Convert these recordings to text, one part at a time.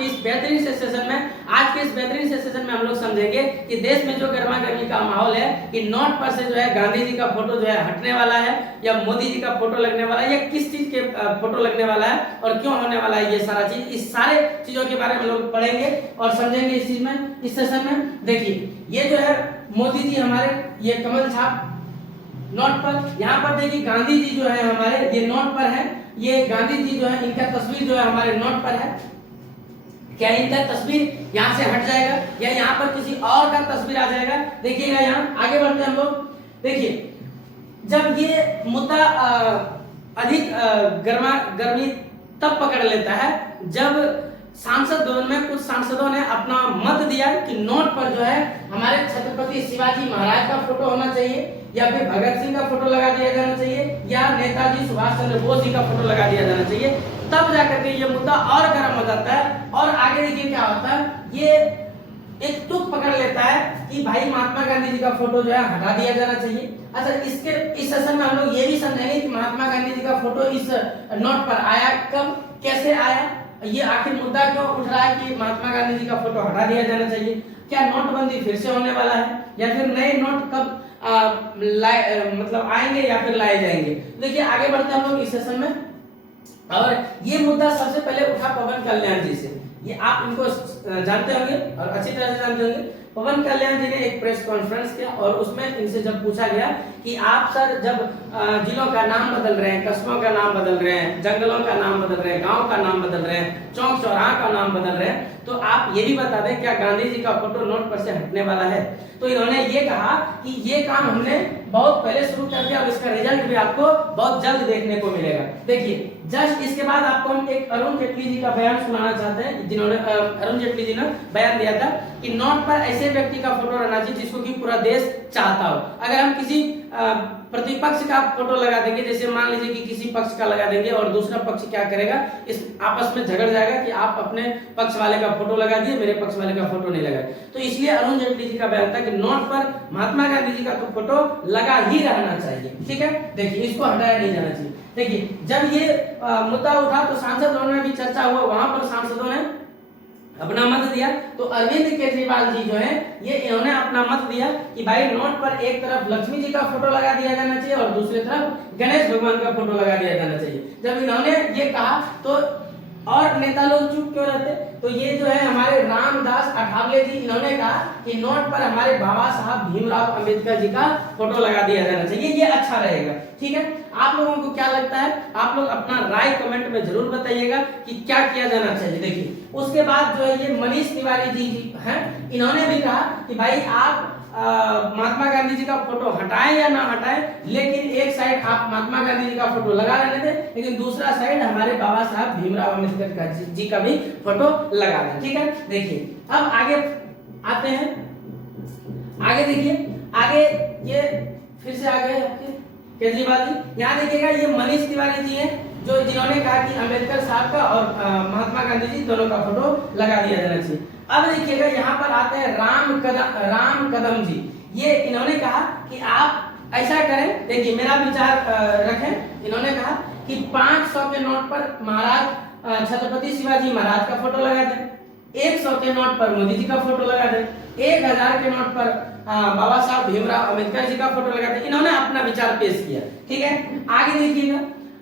के इस बेहतरीन से सेशन में हम लोग समझेंगे कि देश में जो गर्मा गर्मी का माहौल है कि नोट पर से जो है गांधी जी का फोटो जो है हटने वाला है या मोदी जी का फोटो लगने वाला है या किस चीज के फोटो लगने वाला है और क्यों होने वाला है, ये सारा चीज, इस सारे चीजों के बारे में लोग पढ़ेंगे और समझेंगे इस चीज में, इस सेशन में। देखिए ये जो है मोदी जी हमारे, ये कमल छाप नोट पर, यहाँ पर देखिए गांधी जी जो है हमारे ये नोट पर है, ये गांधी जी जो है इनका तस्वीर जो है हमारे नोट पर है। क्या इनका तस्वीर यहाँ से हट जाएगा या यहाँ पर किसी और का तस्वीर आ जाएगा? देखिएगा यहाँ आगे बढ़ते हैं हम लोग। देखिए जब ये मुद्दा अधिक गर्मी तब पकड़ लेता है जब सांसद भवन में कुछ सांसदों ने अपना मत दिया कि नोट पर जो है हमारे छत्रपति शिवाजी महाराज का फोटो होना चाहिए या फिर भगत सिंह का फोटो लगा दिया जाना चाहिए या नेताजी सुभाष चंद्र बोस जी का फोटो लगा दिया जाना चाहिए। तब जाकर के ये मुद्दा और गर्म हो जाता है और आगे देखिए क्या होता है, ये एक तुक पकड़ लेता है कि भाई महात्मा गांधी जी का फोटो जो है हटा दिया जाना चाहिए। अच्छा, इस सेशन में हम लोग ये भी समझेंगे कि महात्मा गांधी जी का फोटो इस नोट पर आया कब, कैसे आया, ये आखिर मुद्दा क्यों उठ रहा है कि महात्मा गांधी जी का फोटो हटा दिया जाना चाहिए, क्या नोटबंदी फिर से होने वाला है या फिर नए नोट कब मतलब आएंगे या फिर लाए जाएंगे। देखिए आगे बढ़ते हैं हम लोग इस सेशन में। और ये मुद्दा सबसे पहले उठा पवन कल्याण जी से, ये आप इनको जानते होंगे और अच्छी तरह से जानते होंगे। पवन कल्याण जी ने एक प्रेस कॉन्फ्रेंस किया और उसमें इनसे जब पूछा गया कि आप सर जब जिलों का नाम बदल रहे हैं, कस्बों का नाम बदल रहे हैं, जंगलों का नाम बदल रहे हैं, गांव का नाम बदल रहे हैं, चौक चौराहा का नाम बदल रहे हैं, तो आप ये भी बता दें क्या गांधी जी का फोटो नोट पर से हटने वाला है। तो इन्होंने ये कहा कि ये काम हमने बहुत पहले शुरू कर दिया और इसका रिजल्ट भी आपको बहुत जल्द देखने को मिलेगा। देखिए जस्ट इसके बाद आपको हम एक अरुण जेटली जी का बयान सुनाना चाहते हैं, जिन्होंने अरुण जेटली जी ने बयान दिया था कि नोट पर ऐसे व्यक्ति का फोटो रहना चाहिए जिसको कि पूरा देश चाहता हो। अगर हम किसी प्रतिपक्ष का फोटो लगा देंगे, जैसे मान लीजिए कि किसी पक्ष का लगा देंगे और दूसरा पक्ष क्या करेगा, इस आपस में झगड़ जाएगा कि आप अपने पक्ष वाले का फोटो लगा दिए, मेरे पक्ष वाले का फोटो नहीं लगाए। तो इसलिए अरुण जेटली जी का बयान था कि नोट पर महात्मा गांधी जी का तो फोटो लगा ही रहना चाहिए। ठीक है, देखिए इसको हटाया नहीं जाना चाहिए। देखिए जब ये मुद्दा उठा तो सांसद भवन में भी चर्चा हुआ, वहां पर सांसदों ने अपना मत दिया। तो अरविंद केजरीवाल जी जो है ये इन्होंने अपना मत दिया कि भाई नोट पर एक तरफ लक्ष्मी जी का फोटो लगा दिया जाना चाहिए और दूसरी तरफ गणेश भगवान का फोटो लगा दिया जाना चाहिए। जब इन्होंने ये कहा तो और नेता लोग चुप क्यों रहते? तो ये जो है हमारे रामदास अठावले जी, इन्होंने कहा कि नोट पर हमारे बाबा साहब भीमराव अंबेडकर जी का फोटो लगा दिया जाना चाहिए, ये अच्छा रहेगा। ठीक है, आप लोगों को क्या लगता है? आप लोग अपना राय कमेंट में जरूर बताइएगा कि क्या किया जाना चाहिए। देखिए उसके बाद जो है ये मनीष तिवारी जी हैं, इन्होंने भी कहा कि भाई आप महात्मा गांधी जी का फोटो हटाएं या ना हटाएं, लेकिन एक साइड आप महात्मा गांधी जी का फोटो लगा रहने दें, लेकिन दूसरा साइड हमारे बाबा साहब भीमराव अम्बेडकर जी का भी फोटो लगा दें। ठीक है, देखिए अब आगे आते हैं, आगे देखिए, आगे ये फिर से आ गए आपके केजरीवाल जी। यहाँ देखिएगा ये मनीष तिवारी जी हैं जो जिन्होंने कहा कि अंबेडकर साहब का और महात्मा गांधी जी दोनों का फोटो लगा दिया जाना चाहिए। अब देखिएगा यहाँ पर आते हैं राम कदम जी, ये इन्होंने कहा कि आप ऐसा करें, देखिए मेरा विचार रखें। इन्होंने कहा कि 500 के नोट पर महाराज छत्रपति शिवाजी महाराज का फोटो लगा दें, 100 के नोट पर मोदी जी का फोटो लगा दें, 1000 के नोट पर बाबा साहब भीमराव अम्बेडकर जी का फोटो लगा दें। इन्होंने अपना विचार पेश किया। ठीक है, आगे देखिएगा,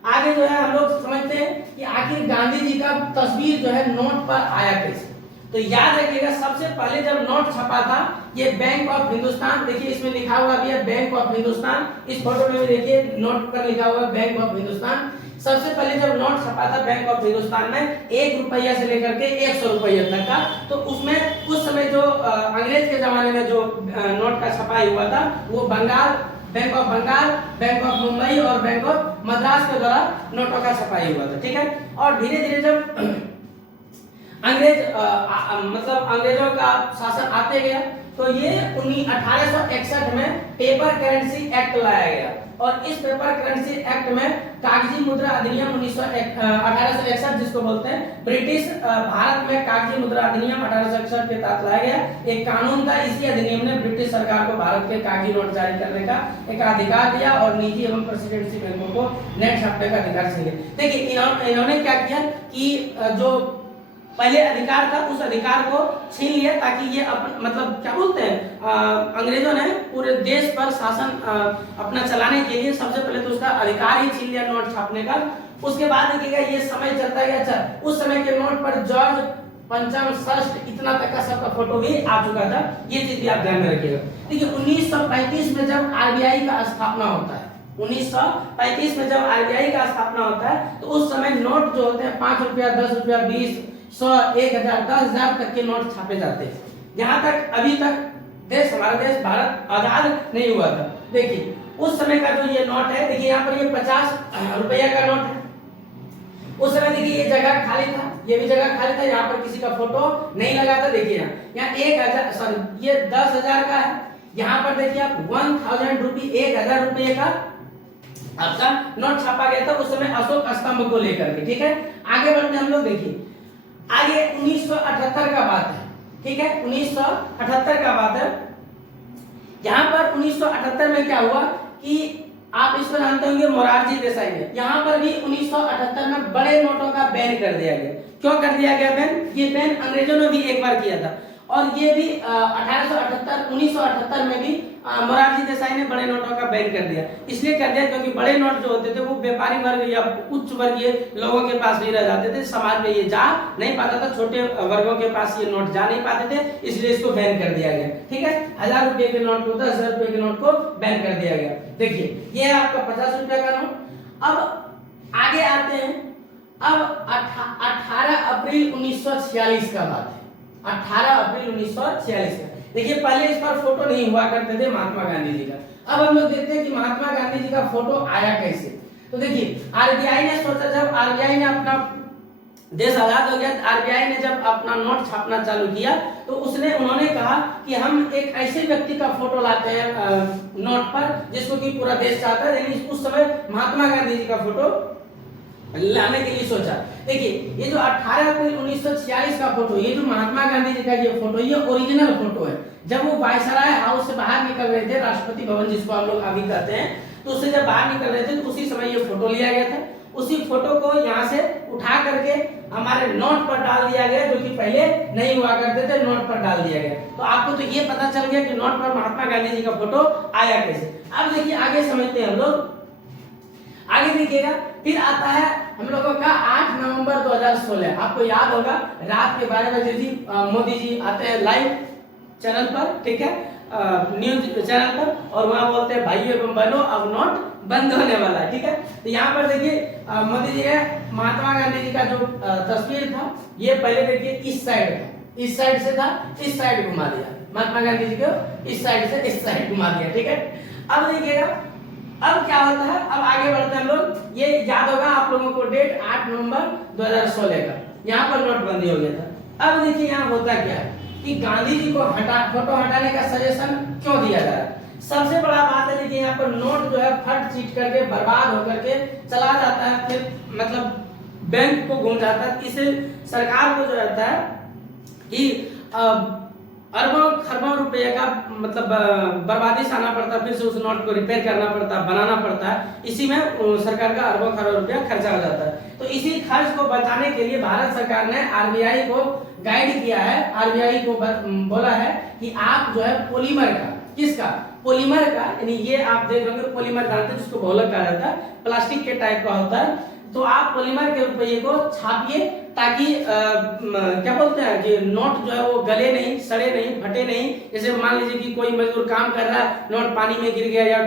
आगे जो है हम लोग समझते हैं कि आखिर गांधी जी का तस्वीर जो है नोट पर आया कैसे। तो याद रखिएगा सबसे पहले जब नोट छपा था ये बैंक ऑफ हिंदुस्तान, देखिए इसमें लिखा हुआ भी है बैंक ऑफ हिंदुस्तान, इस फोटो में भी देखिए नोट पर लिखा हुआ है बैंक ऑफ हिंदुस्तान। सबसे पहले जब नोट छपा था बैंक ऑफ हिंदुस्तान में 1 रुपया से लेकर के 100 रुपये तक का, तो उसमें उस समय जो अंग्रेज के जमाने में जो नोट का छपाई हुआ था वो Bengal, bank of Bengal, bank of Mumbai और बैंक ऑफ मद्रास के द्वारा नोटों का छपाई हुआ था। ठीक है, और धीरे धीरे जब मतलब अंग्रेजों का शासन आते गया तो ये 1861 में पेपर करेंसी एक्ट लाया गया और इस पेपर करेंसी एक्ट में कागजी मुद्रा अधिनियम 1861 जिसको बोलते हैं ब्रिटिश भारत में कागजी मुद्रा अधिनियम 1861 के तहत लाया गया एक कानून था। इसी अधिनियम ने ब्रिटिश सरकार को भारत के कागजी नोट जारी करने का एक अधिकार दिया और निजी एवं प्रेसिडेंसी बैंकों को नेट छापने का अधिकार दिया। देखिए इन्होंने क्या किया कि जो पहले अधिकार था, उस अधिकार को छीन लिया ताकि ये मतलब क्या बोलते हैं अंग्रेजों ने पूरे देश पर शासन अपना चलाने के लिए सबसे पहले तो उसका अधिकार ही छीन लिया नोट छापने का। उसके बाद देखिएगा ये समय चलता गया। अच्छा, उस समय के नोट पर जॉर्ज पंचम षष्ठ इतना तक का सबका फोटो भी आ चुका था, ये चीज भी आप ध्यान में रखिएगा। देखिए 1935 में जब आरबीआई का स्थापना होता है, 1935 में जब आरबीआई का स्थापना होता है तो उस समय नोट जो होते हैं 5 रुपया, 10 रुपया, 20, 100, 1000, 10,000 तक के नोट छापे जाते हैं। यहाँ तक अभी तक देश, हमारा देश भारत आजाद नहीं हुआ था। देखिए उस समय का जो ये नोट है, देखिए यहाँ पर ये 50 रुपया का नोट है। उस समय देखिए ये जगह खाली था, ये भी जगह खाली था, यहाँ पर किसी का फोटो नहीं लगा था। देखिए यहाँ 1000 सॉरी ये 10,000 का है। यहाँ पर देखिए आप 1000 रुपये, 1000 रुपये का आपका नोट छापा गया था उस समय अशोक स्तंभ को लेकर के। ठीक है, आगे बढ़ते हम लोग। देखिए आगे 1978 का बात है। ठीक है, 1978 का बात है। यहाँ पर 1978 में क्या हुआ कि आप इसको जानते होंगे, मोरारजी देसाई ने यहाँ पर भी 1978 में बड़े नोटों का बैन कर दिया गया। क्यों कर दिया गया बैन? ये बैन अंग्रेजों ने भी एक बार किया था और ये भी 1978 में भी मोरारजी देसाई ने बड़े नोटों का बैन कर दिया। इसलिए कर दिया क्योंकि बड़े नोट जो होते थे वो व्यापारी वर्ग या उच्च वर्गीय लोगों के पास भी रह जाते थे, समाज में ये जा नहीं पाता था, छोटे वर्गों के पास ये नोट जा नहीं पाते थे, इसलिए इसको बैन कर दिया गया। ठीक है, 1000 रुपये के नोट को, 10,000 रुपये के नोट को बैन कर दिया गया। देखिए ये है आपका 50 रुपया का नोट। अब आगे आते हैं, अब 18 अप्रैल 1946 का बात है। 18 अप्रैल 1946 का। देखिए पहले इस पर फोटो नहीं हुआ करते थे महात्मा गांधी जी का। अब हम लोग देखते हैं कि महात्मा गांधी जी का फोटो आया कैसे। तो देखिए आरबीआई ने सोचा, जब आरबीआई ने अपना देश आजाद हो गया, आरबीआई ने जब अपना नोट छापना चालू किया तो उन्होंने कहा कि हम एक ऐसे व्यक्ति का फोटो लाते हैं नोट पर जिसको कि पूरा देश चाहता है। यानी उस समय महात्मा गांधी जी का फोटो लाने के लिए सोचा। देखिए ये जो 18 अप्रैल 1946 का फोटो, ये जो महात्मा गांधी जी का ये फोटो, ये ओरिजिनल फोटो है। जब वो वायसराय हाउस से बाहर निकल रहे थे, राष्ट्रपति भवन जिसको हम लोग अभी कहते हैं, तो उससे जब बाहर निकल रहे थे तो उसी समय ये फोटो लिया गया था। उसी फोटो को यहाँ से उठा करके हमारे नोट पर डाल दिया गया, जो कि पहले नहीं हुआ करते थे, नोट पर डाल दिया गया। तो आपको तो ये पता चल गया कि नोट पर महात्मा गांधी जी का फोटो आया कैसे। अब देखिए आगे समझते हैं हम लोग। आगे देखिएगा, फिर आता है हम लोगों का 8 नवंबर 2016। आपको याद होगा रात के 12 बजे जी मोदी जी आते हैं लाइव चैनल पर, ठीक है, न्यूज चैनल पर, और वहां बोलते हैं भाइयों एवं बहनों अब नोट बंद होने वाला है। ठीक है, तो यहाँ पर देखिए मोदी जी ने महात्मा गांधी जी का जो तस्वीर था, ये पहले देखिए इस साइड था, इस साइड से था, इस साइड घुमा दिया महात्मा गांधी जी को, इस साइड से इस साइड घुमा दिया। ठीक है, अब देखिएगा अब क्या होता है, अब आगे बढ़ते हैं हम लोग। ये याद होगा आप लोगों को डेट 8 नवंबर 2016 का, यहाँ पर नोटबंदी हो गया था। अब देखिए यहाँ होता क्या है कि गांधी जी को फोटो हटाने का सजेशन क्यों दिया जा रहा है। सबसे बड़ा बात है, देखिए यहाँ पर नोट जो है फट चीट करके बर्बाद होकर के चला जाता है, फिर मतलब बैंक को घूम जाता है। इससे सरकार को जो रहता है कि अरबों खरबों रुपए का मतलब बर्बादी से आना पड़ता है, फिर से उस नोट को रिपेयर करना पड़ता है, बनाना पड़ता है। इसी में सरकार का अरबों खरबों रुपया खर्चा हो जाता है। तो इसी खर्च को बचाने के लिए भारत सरकार ने आरबीआई को गाइड किया है, आरबीआई को बोला है कि आप जो है पॉलीमर का, किसका, पॉलीमर का, यानी ये आप देख रहे होंगे पॉलीमर जानते हैं जिसको बहुलक कहा जाता है, प्लास्टिक के टाइप का होता है। तो आप पॉलीमर के रुपये को छापिए ताकि क्या बोलते हैं कि नोट जो है वो गले नहीं, सड़े नहीं, फटे नहीं। जैसे मान लीजिए कि कोई मजदूर काम कर रहा है, नोट पानी में गिर गया या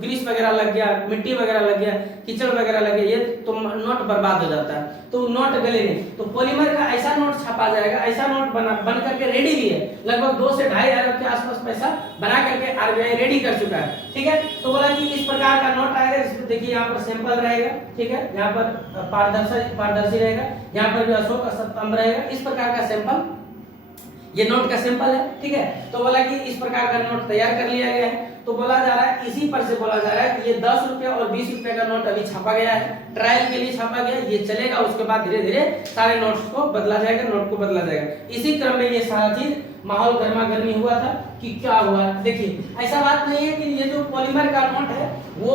ग्रीस वगैरह लग गया, मिट्टी वगैरह लग गया, कीचड़ वगैरह लग गया, ये तो नोट बर्बाद हो जाता है, तो नोट गले नहीं। तो पॉलीमर का ऐसा नोट छापा जाएगा, ऐसा नोट बन करके रेडी भी है, लगभग 2 से 2.5 अरब के आसपास पैसा बना करके आरबीआई रेडी कर चुका है। ठीक है, तो बोला कि इस प्रकार का नोट आएगा, जिसमें देखिए यहाँ पर सैंपल रहेगा, ठीक है, यहाँ पर पारदर्शी रहेगा, यहाँ पर भी अशोक स्तंभ रहेगा, इस प्रकार का सैंपल, ये नोट का सैंपल है। ठीक है, तो बोला कि इस प्रकार का नोट तैयार कर लिया गया है। तो बोला जा रहा है, इसी पर से बोला जा रहा है कि ये 10 रुपया और 20 रुपया का नोट अभी छापा गया है, ट्रायल के लिए छापा गया, ये चलेगा, उसके बाद धीरे धीरे सारे नोट्स को बदला जाएगा, नोट को बदला जाएगा। इसी क्रम में ये सारा चीज माहौल गर्मा गर्मी हुआ था कि क्या हुआ। देखिए ऐसा बात नहीं है कि ये जो पॉलीमर का नोट है वो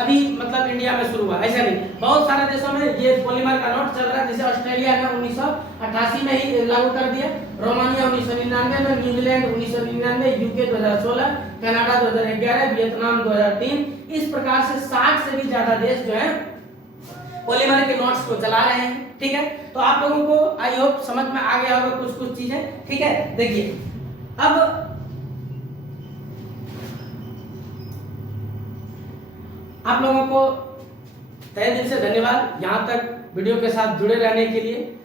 अभी मतलब इंडिया में शुरू हुआ, ऐसा नहीं, बहुत सारे देशों में ये पॉलीमर का नोट चल रहा है। जैसे ऑस्ट्रेलिया ने 1988 में ही लागू कर दिया, रोमानिया 1999 में, न्यूजीलैंड 1999, यूके 2016, कनाडा 2011, वियतनाम 2003। इस प्रकार से 60 से भी ज्यादा देश जो है पॉलीमर के नोट्स को चला रहे हैं। ठीक है, तो आप लोगों को आई होप समझ में आ गया होगा कुछ कुछ चीजें। ठीक है, देखिए अब आप लोगों को तहे दिल से धन्यवाद यहाँ तक वीडियो के साथ जुड़े रहने के लिए।